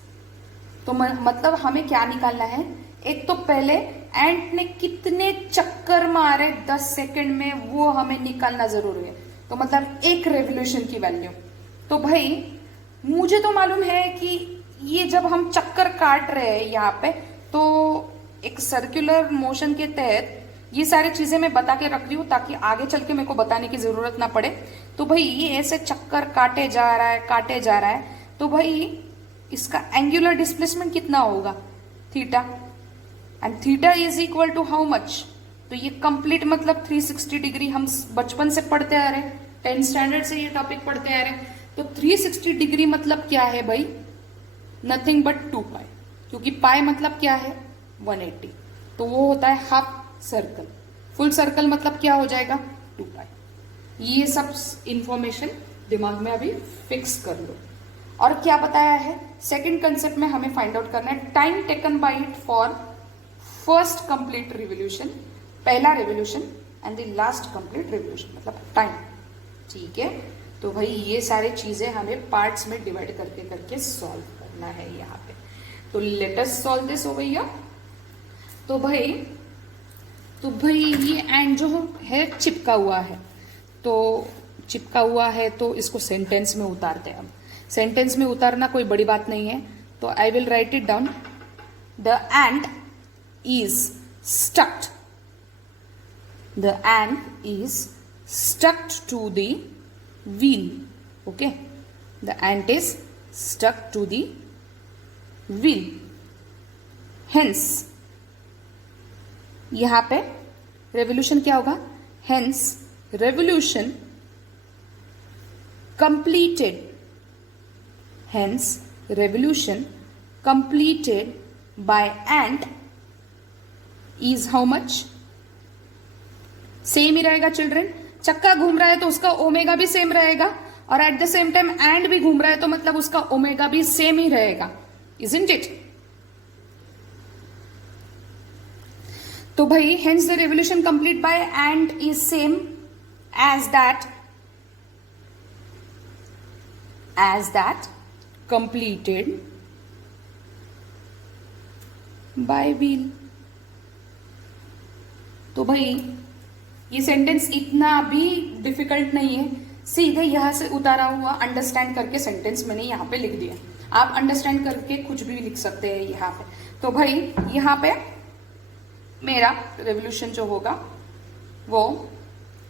तो मतलब हमें क्या निकालना है, एक तो पहले एंट ने कितने चक्कर मारे 10 सेकेंड में, वो हमें निकालना जरूरी है। तो मतलब एक रेवोल्यूशन की वैल्यू। तो भाई मुझे तो मालूम है कि ये जब हम चक्कर काट रहे हैं यहाँ पे, तो एक सर्कुलर मोशन के तहत ये सारी चीजें मैं बता के रख रही हूँ ताकि आगे चल के मेरे को बताने की जरूरत ना पड़े। तो भाई ये ऐसे चक्कर काटे जा रहा है, तो भाई इसका एंगुलर डिस्प्लेसमेंट कितना होगा, theta, and theta is equal to how much, तो ये कंप्लीट मतलब 360 डिग्री हम बचपन से पढ़ते आ रहे हैं, 10th स्टैंडर्ड से ये टॉपिक पढ़ते आ रहे हैं। तो 360 डिग्री मतलब क्या है भाई, नथिंग बट 2 पाई, क्योंकि पाई मतलब क्या है 180, तो वो होता है हाफ सर्कल। फुल सर्कल मतलब क्या हो जाएगा 2 पाई। ये सब इंफॉर्मेशन दिमाग में अभी फिक्स कर लो। और क्या बताया है, सेकंड कंसेप्ट में हमें फाइंड आउट करना है time taken by it for first complete revolution, पहला revolution and the last complete revolution, मतलब टाइम। ठीक है, तो भाई ये सारे चीजें हमें पार्ट्स में डिवाइड करके करके सॉल्व करना है यहाँ पे। तो लेट अस सॉल्व दिस हो भैया। तो भाई ये एंड जो है चिपका हुआ है, तो चिपका हुआ है तो इसको सेंटेंस में उतारते हैं। अब सेंटेंस में उतारना कोई बड़ी बात नहीं है, तो I will write it down. The end is stucked, the end is stucked to the wheel. Okay, the end is stuck to the wheel. Hence यहां पे रेवोल्यूशन क्या होगा, hence revolution completed, hence revolution completed by ant is how much, same ही रहेगा children. चक्का घूम रहा है तो उसका ओमेगा भी सेम रहेगा, और at the same time and भी घूम रहा है तो मतलब उसका ओमेगा भी सेम ही रहेगा, isn't it? तो भाई hence the revolution complete by ant is same as that completed by wheel। तो भाई ये सेंटेंस इतना भी डिफिकल्ट नहीं है, सीधे यहां से उतारा हुआ अंडरस्टैंड करके सेंटेंस मैंने यहाँ पे लिख दिया। आप अंडरस्टैंड करके कुछ भी लिख सकते हैं यहाँ पे। तो भाई यहाँ पे मेरा रेवोल्यूशन जो होगा वो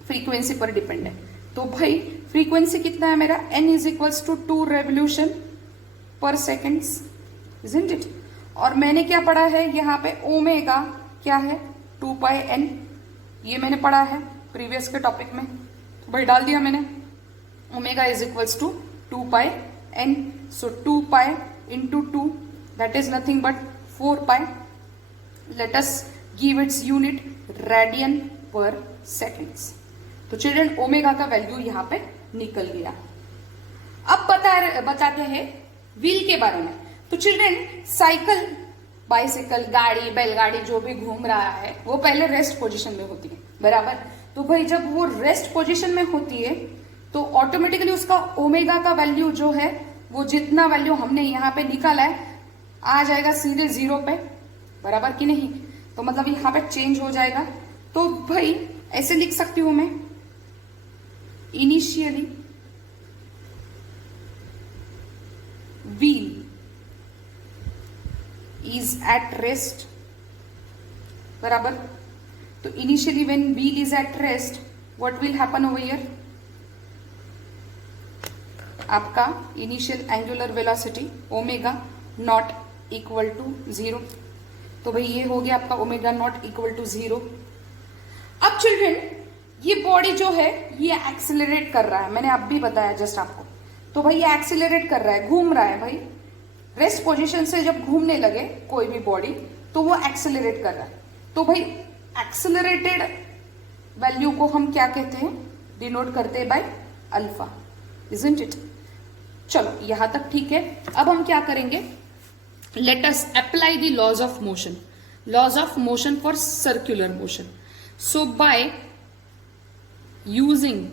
फ्रीक्वेंसी पर डिपेंड है। तो भाई फ्रीक्वेंसी कितना है मेरा, n is equals to 2 revolution per seconds, isn't it. और मैंने क्या पढ़ा है यहाँ पे, ओमेगा क्या है 2 पाई n, ये मैंने पढ़ा है प्रीवियस के टॉपिक में, तो भाई डाल दिया मैंने। Omega is equals to 2 pi n, so 2 pi into 2 that is nothing but 4 pi. Let us give its unit radian per seconds. तो चिल्ड्रन ओमेगा का वैल्यू यहाँ पे निकल गया। अब बताते हैं व्हील के बारे में। तो चिल्ड्रन साइकिल, बाइसाइकिल, गाड़ी, बैलगाड़ी जो भी घूम रहा है वो पहले रेस्ट पोजीशन में होती है, बराबर। तो भाई जब वो रेस्ट पोजीशन में होती है तो ऑटोमेटिकली उसका ओमेगा का वैल्यू जो है वो जितना वैल्यू हमने यहाँ पे निकाला है आ जाएगा सीधे 0 पे, बराबर कि नहीं। तो मतलब यहाँ पे चेंज हो जाएगा। तो भाई ऐसे लिख सकती हूं मैं, initially wheel is at rest, बराबर। तो initially when wheel is at rest what will happen over here, आपका initial angular velocity omega naught equal to 0। तो भाई ये हो गया आपका ओमेगा नॉट इक्वल टू 0। अब चिल्ड्रन ये बॉडी जो है ये एक्सिलरेट कर रहा है, मैंने अब भी बताया जस्ट आपको। तो भाई ये एक्सिलरेट कर रहा है, घूम रहा है। भाई रेस्ट पोजीशन से जब घूमने लगे कोई भी बॉडी तो वो एक्सिलरेट कर रहा है। तो भाई एक्सिलरेटेड वैल्यू को हम क्या कहते हैं, डिनोट करते हैं बाय अल्फा, इजंट इट। चलो यहां तक ठीक है। अब हम क्या करेंगे, let us apply the laws of motion, laws of motion for circular motion. So by using,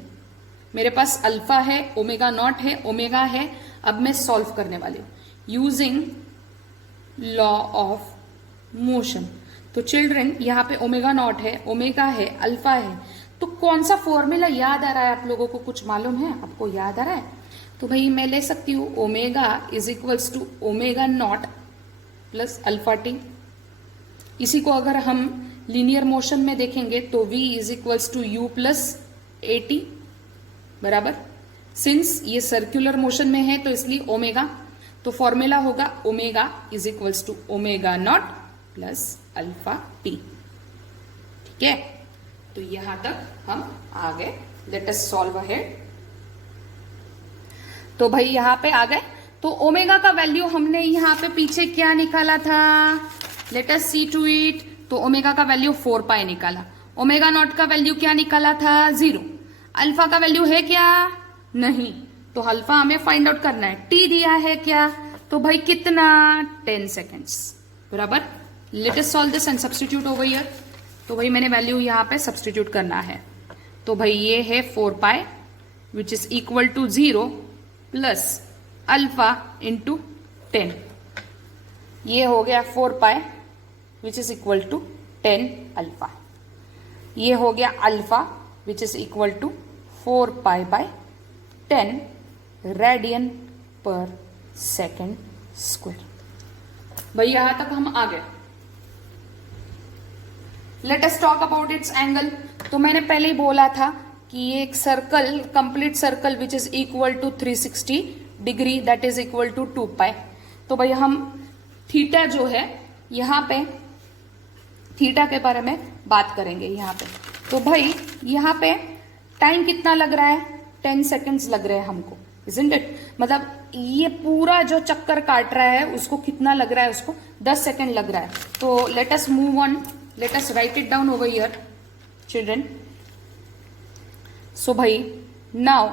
मेरे पास अल्फा है, ओमेगा नॉट है, ओमेगा है। अब मैं सॉल्व करने वाली हूं यूजिंग लॉ ऑफ मोशन। तो चिल्ड्रन यहाँ पे ओमेगा नॉट है, ओमेगा है, अल्फा है। तो कौन सा फॉर्मूला याद आ रहा है आप लोगों को, कुछ मालूम है आपको, याद आ रहा है? तो भाई मैं ले सकती हूँ omega is equals to omega naught plus alpha t. इसी को अगर हम लीनियर मोशन में देखेंगे तो v is equals to u plus a t, बराबर। सिंस ये सर्कुलर मोशन में है तो इसलिए ओमेगा, तो फॉर्मूला होगा omega is equals to omega naught plus alpha t. ठीक है, तो यहां तक हम आ गए। Let us solve ahead. तो भाई यहां पे आ गए। तो ओमेगा का वैल्यू हमने यहां पे पीछे क्या निकाला था, let us see to it. तो ओमेगा का वैल्यू 4 पाई निकाला। ओमेगा नॉट का वैल्यू क्या निकाला था, 0। अल्फा का वैल्यू है क्या, नहीं, तो अल्फा हमें फाइंड आउट करना है। टी दिया है क्या, तो भाई कितना, 10 सेकेंड्स, बराबर। Late us solve this and substitute over here. तो भाई मैंने वैल्यू यहां पे सब्स्टिट्यूट करना है। तो भाई ये है 4 pi which is equal to 0 plus alpha into 10। ये हो गया 4 pi which is equal to 10 alpha. ये हो गया alpha which is equal to 4 pi by 10 radian per second square. भाई यहां तक हम आ गए। Let us talk about its angle. तो मैंने पहले ही बोला था कि ये एक circle, complete circle which is equal to 360 degree, that is equal to 2 pi. तो भाई हम थीटा जो है यहां पे थीटा के बारे में बात करेंगे यहां पे। तो भाई यहां पे टाइम कितना लग रहा है, 10 सेकेंड्स लग रहे हैं हमको, इजंट इट। मतलब ये पूरा जो चक्कर काट रहा है उसको कितना लग रहा है, उसको 10 सेकेंड लग रहा है। तो let us move on, let us write it down over here children. So भाई now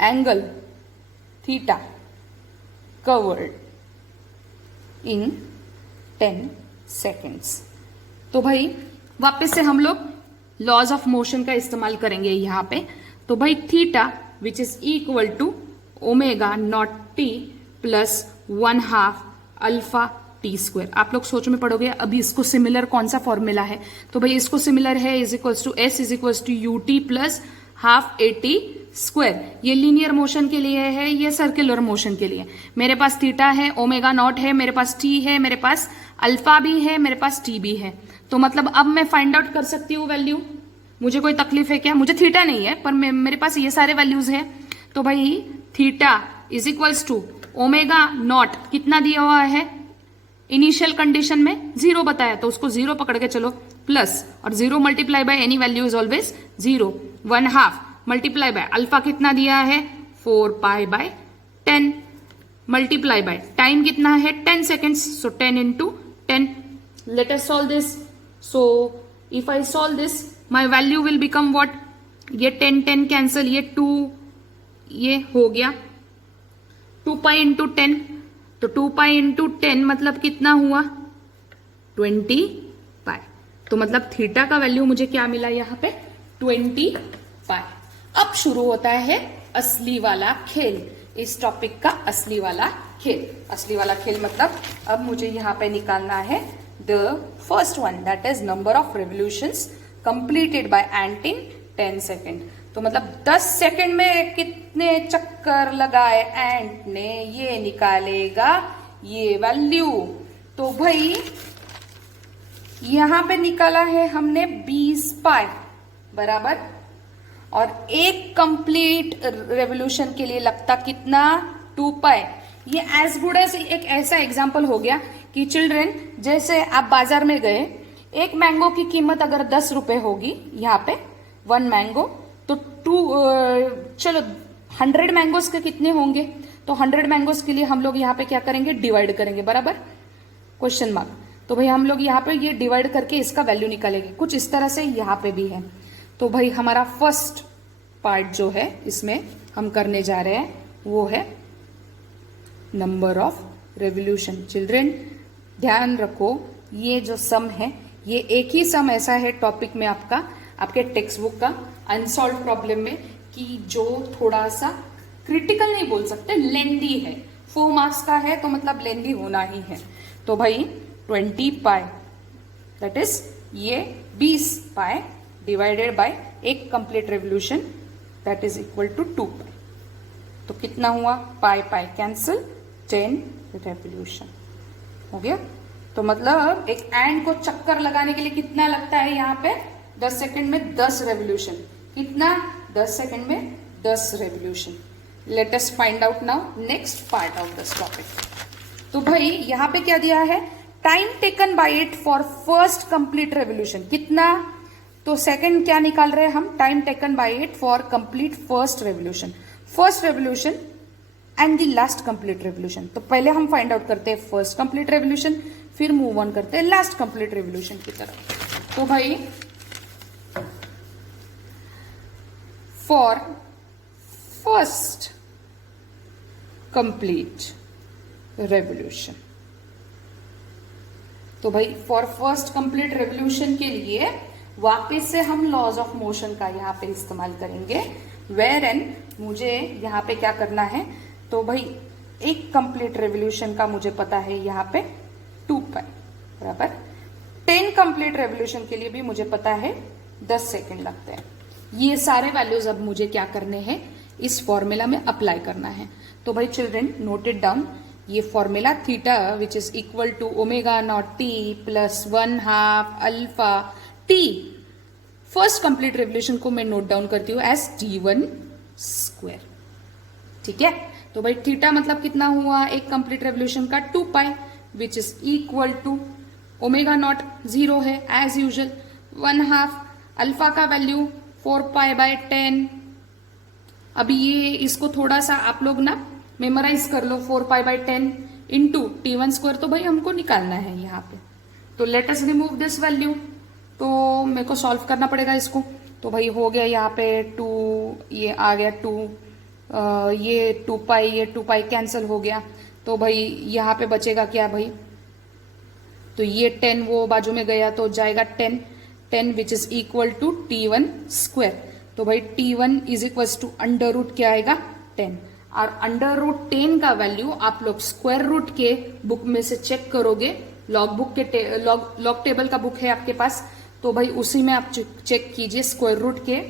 angle theta covered in 10 seconds. तो भाई वापस से हम लोग लॉज ऑफ मोशन का इस्तेमाल करेंगे यहां पे। तो भाई theta which is equal to omega naught t plus 1/2 alpha t square. आप लोग सोच में पड़ोगे अभी इसको सिमिलर कौन सा फॉर्मूला है, तो भाई इसको सिमिलर है is equals to s is equals to u t plus half a t square. ये लीनियर मोशन के लिए है, ये सर्कुलर मोशन के लिए। मेरे पास थीटा है, ओमेगा नॉट है, मेरे पास टी है, मेरे पास अल्फा भी है, मेरे पास टी भी है। तो मतलब अब मैं फाइंड आउट कर सकती हूँ वैल्यू। मुझे कोई तकलीफ है क्या, मुझे थीटा नहीं है पर मेरे पास ये सारे वैल्यूज है। तो भाई theta is equals to omega naught कितना दिया हुआ है, इनिशियल कंडीशन में 0 बताया तो उसको 0 पकड़ के चलो, प्लस और 0 multiply by any value is always 0, 1/2 multiply by alpha कितना दिया है 4 pi by 10 multiply by time कितना है 10 seconds, so 10 into 10। Late us solve this. So if I solve this my value will become what, ये 10 cancel, ये 2 ये हो गया 2 पाई इंटू 10। तो 2 पाई इंटू 10 मतलब कितना हुआ 20 पाई। तो मतलब थीटा का वैल्यू मुझे क्या मिला यहाँ पे 20 पाई। अब शुरू होता है असली वाला खेल, इस टॉपिक का असली वाला खेल। असली वाला खेल मतलब अब मुझे यहाँ पे निकालना है the first one, that is number of revolutions completed by ant in 10 second. तो मतलब 10 सेकेंड में कितने चक्कर लगाए एंट ने, ये निकालेगा ये वैल्यू। तो भाई यहां पे निकाला है हमने 20 पाई बराबर, और एक कंप्लीट रेवोल्यूशन के लिए लगता कितना 2 पाई। ये एज गुड एज एक ऐसा एग्जांपल हो गया कि चिल्ड्रन जैसे आप बाजार में गए, एक मैंगो की कीमत अगर 10 रुपए होगी यहाँ पे 1 मैंगो, तो चलो 100 मैंगोज के कितने होंगे, तो 100 मैंगोज के लिए हम लोग यहाँ पे क्या करेंगे डिवाइड करेंगे बराबर, क्वेश्चन मार्क। तो भाई हम लोग यहाँ पे ये डिवाइड करके इसका वैल्यू निकालेंगे, कुछ इस तरह से यहाँ पे भी है। तो भाई हमारा फर्स्ट पार्ट जो है इसमें हम करने जा रहे हैं वो है नंबर ऑफ रेवोल्यूशन। चिल्ड्रन ध्यान रखो ये जो सम है ये एक ही सम ऐसा है टॉपिक में आपका, आपके टेक्स्ट बुक का अनसॉल्व प्रॉब्लम में, कि जो थोड़ा सा क्रिटिकल नहीं बोल सकते, लेंदी है। 4 मार्क्स का है तो मतलब लेंदी होना ही है। तो भाई 20 पाई दैट इज ये 20 पाई डिवाइडेड बाय एक complete revolution that is equal to 2 pi. तो कितना हुआ पाई पाई कैंसिल, 10 रेवोल्यूशन हो गया। तो मतलब एक एंड को चक्कर लगाने के लिए कितना लगता है यहाँ पे 10 सेकेंड में 10 रेवोल्यूशन। कितना 10 सेकेंड में 10 revolution. Late us find out now next part of this topic. तो भाई यहाँ पे क्या दिया है, time taken by it for first complete revolution कितना तो सेकंड क्या निकाल रहे हैं हम, time taken by it for complete first revolution and the last complete revolution. तो पहले हम फाइंड आउट करते हैं फर्स्ट कंप्लीट रेवोल्यूशन, फिर मूव ऑन करते हैं लास्ट कंप्लीट रेवोल्यूशन की तरफ। तो भाई फॉर फर्स्ट कंप्लीट रेवोल्यूशन, तो भाई फॉर फर्स्ट कंप्लीट रेवोल्यूशन के लिए वापस से हम लॉज ऑफ मोशन का यहाँ पे इस्तेमाल करेंगे, वेर एन मुझे यहाँ पे क्या करना है, तो भाई एक कंप्लीट रेवोल्यूशन का मुझे पता है यहाँ पे 2 पाई बराबर, 10 कंप्लीट रेवोल्यूशन के लिए भी मुझे पता है 10 सेकेंड लगते हैं। ये सारे वैल्यूज अब मुझे क्या करने हैं, इस फॉर्मूला में अप्लाई करना है। तो भाई चिल्ड्रन नोट इट डाउन, ये formula theta which is equal to omega naught t plus 1/2 alpha t, first complete revolution को मैं नोट डाउन करती हूं एज t1 स्क्वायर। ठीक है, तो भाई थीटा मतलब कितना हुआ, एक कंप्लीट रेवोल्यूशन का 2 pi which is equal to omega naught 0 है एज यूजुअल, 1/2 अल्फा का वैल्यू 4 पाई बाय 10। अभी ये इसको थोड़ा सा आप लोग ना मेमोराइज कर लो, 4 pi by 10 into t1 square, तो भाई हमको निकालना है यहाँ पे। तो let us remove this value, तो मेरे को सॉल्व करना पड़ेगा इसको। तो भाई हो गया यहाँ पे 2, ये आ गया 2, ये 2 पाई, ये 2 पाई कैंसिल हो गया। तो भाई यहाँ पे बचेगा क्या भाई, तो ये 10 वो बाजू में गया तो जाएगा 10 which is equal to t1 square. तो भाई t1 is equal to under root क्या आएगा 10, और अंडर रूट 10 का वैल्यू आप लोग स्क्वायर रूट के बुक में से चेक करोगे, लॉग बुक के लॉग टेबल का बुक है आपके पास, तो भाई उसी में आप चेक कीजिए स्क्वायर रूट के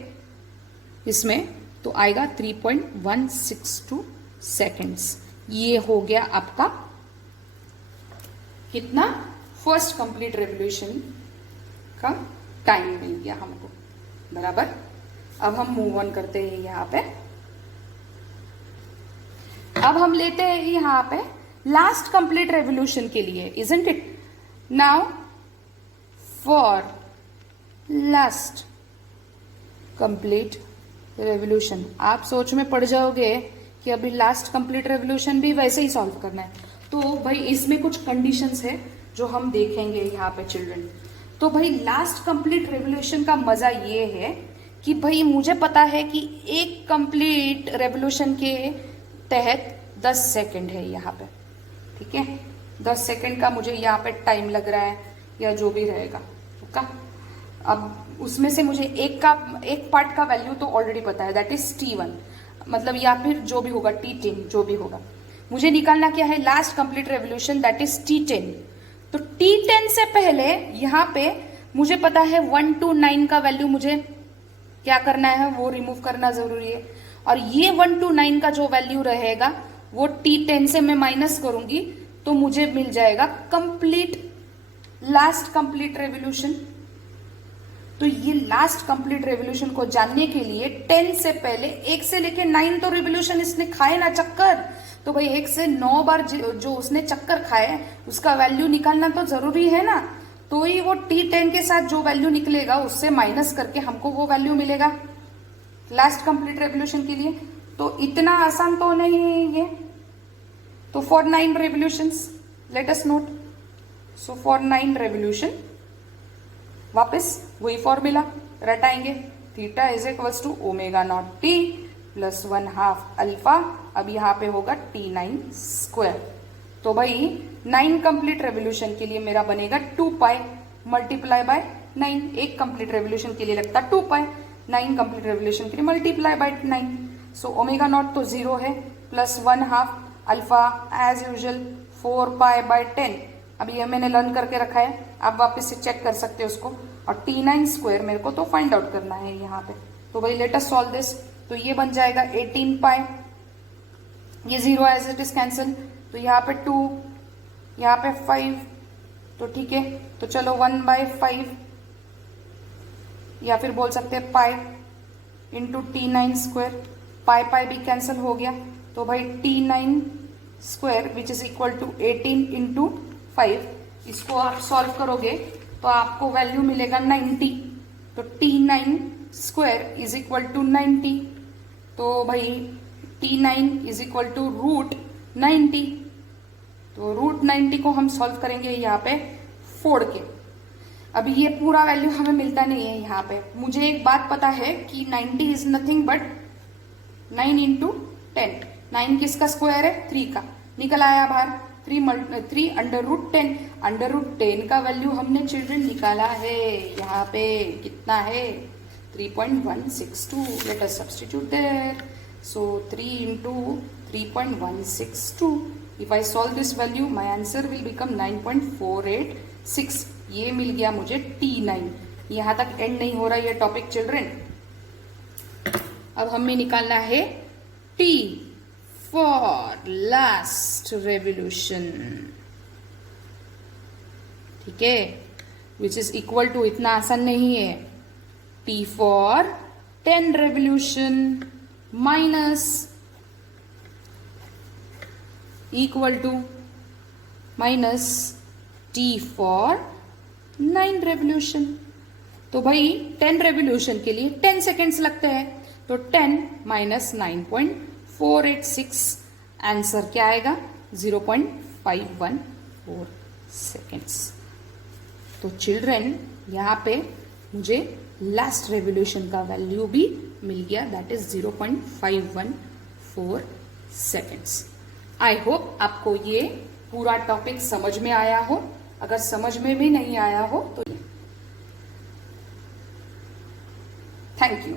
इसमें, तो आएगा 3.162 सेकेंड्स। ये हो गया आपका कितना, फर्स्ट कंप्लीट रेवोल्यूशन का टाइम मिल गया हमको बराबर। अब हम मूव ऑन करते हैं यहाँ पे, अब हम लेते हैं यहाँ पे लास्ट कंप्लीट रेवोल्यूशन के लिए, isn't it. Now for last complete revolution, आप सोच में पड़ जाओगे कि अभी लास्ट कंप्लीट रेवोल्यूशन भी वैसे ही सॉल्व करना है। तो भाई इसमें कुछ कंडीशंस है जो हम देखेंगे यहाँ पे चिल्ड्रन। तो भाई लास्ट कंप्लीट रेवोल्यूशन का मजा ये है कि भाई मुझे पता है कि एक कंप्लीट रेवोल्यूशन के तहत 10 सेकेंड है यहाँ पे, ठीक है, 10 सेकेंड का मुझे यहाँ पे टाइम लग रहा है या जो भी रहेगा, ठीक है। अब उसमें से मुझे एक पार्ट का वैल्यू तो ऑलरेडी पता है, दैट इज t1, मतलब या फिर जो भी होगा t10, जो भी होगा। मुझे निकालना क्या है, last complete revolution that is t10। तो t10 से पहले यहाँ पे मुझे पता है 1 to 9 का वैल्यू मुझे क्या करना है, वो रिमूव करना जरूरी है। और ये 1 to 9 का जो वैल्यू रहेगा वो t10 से मैं माइनस करूंगी, तो मुझे मिल जाएगा कंप्लीट लास्ट कंप्लीट रेवोल्यूशन। तो ये लास्ट कंप्लीट रेवोल्यूशन को जानने के लिए 10 से पहले 1 से लेके 9 तो रेवोल्यूशन इसने खाए ना चक्कर, तो भाई 1 से 9 बार जो उसने चक्कर खाए उसका वैल्यू निकालना तो जरूरी है ना। तो ही वो t10 के साथ जो वैल्यू निकलेगा उससे माइनस करके हमको वो वैल्यू मिलेगा लास्ट कंप्लीट रेवोल्यूशन के लिए। तो इतना आसान तो नहीं है ये। तो for 9 revolutions let us note, so for 9 revolution वापस वही फॉर्मूला रटाएंगे, theta is equals to omega naught t plus 1/2 alpha, अब यहाँ पे होगा t9 स्क्वायर। तो भाई 9 कंप्लीट रेवोल्यूशन के लिए मेरा बनेगा 2 पाई मल्टीप्लाई बाय 9, एक कंप्लीट रेवोल्यूशन के लिए लगता 2 पाई, 9 कंप्लीट रेवोल्यूशन के लिए multiply by 9। So omega naught तो 0 है, plus 1/2 alpha as usual 4 pi by 10। अब ये मैंने लर्न करके रखा है, आप वापस से चेक कर सकते हो उसको। और t9 स्क्वायर मेरे को तो फाइंड आउट करना है यहाँ पे। तो भाई लेट अस सॉल्व दिस, तो ये बन जाएगा 18 पाई, ये 0 एज इट इज कैंसिल, तो यहाँ पे 2, यहाँ पे 5, तो ठीक है। तो चलो 1/5 या फिर बोल सकते हैं पाई इंटू t9 स्क्वायर, पाई पाई भी कैंसिल हो गया। तो भाई t9 square which is equal to 18 into 5, इसको आप सॉल्व करोगे तो आपको वैल्यू मिलेगा 90, तो T9 square is equal to 90। तो भाई T9 is equal to root 90। तो रूट 90 को हम सॉल्व करेंगे यहाँ पे फोड़ के। अब ये पूरा वैल्यू हमें मिलता नहीं है यहाँ पे। मुझे एक बात पता है कि 90 इज नथिंग बट 9 इंटू 10। 9 किसका स्क्वायर है? 3 का। निकल आया बाहर 3 अंडर रूट 10। अंडर रूट 10 का वैल्यू हमने चिल्ड्रन निकाला है यहाँ पे, कितना है? 3.162। Let us substitute there. So 3 into 3.162। If I solve this value my answer will become 9.486। ये मिल गया मुझे T9। यहां तक एंड नहीं हो रहा ये टॉपिक चिल्ड्रन। अब हमें निकालना है T फॉर लास्ट रेवोल्यूशन, ठीक है, विच इज इक्वल टू, इतना आसान नहीं है, T for 10 revolution minus equal to minus T for 9 revolution. तो भाई 10 रेवोल्यूशन के लिए 10 सेकेंड्स लगते हैं। तो 10 माइनस 9.486, आंसर क्या आएगा? 0.514 सेकेंड्स। तो चिल्ड्रन यहाँ पे मुझे लास्ट रेवोल्यूशन का वैल्यू भी मिल गया, that is 0.514 seconds. I hope आपको ये पूरा टॉपिक समझ में आया हो। अगर समझ में भी नहीं आया हो तो थैंक यू।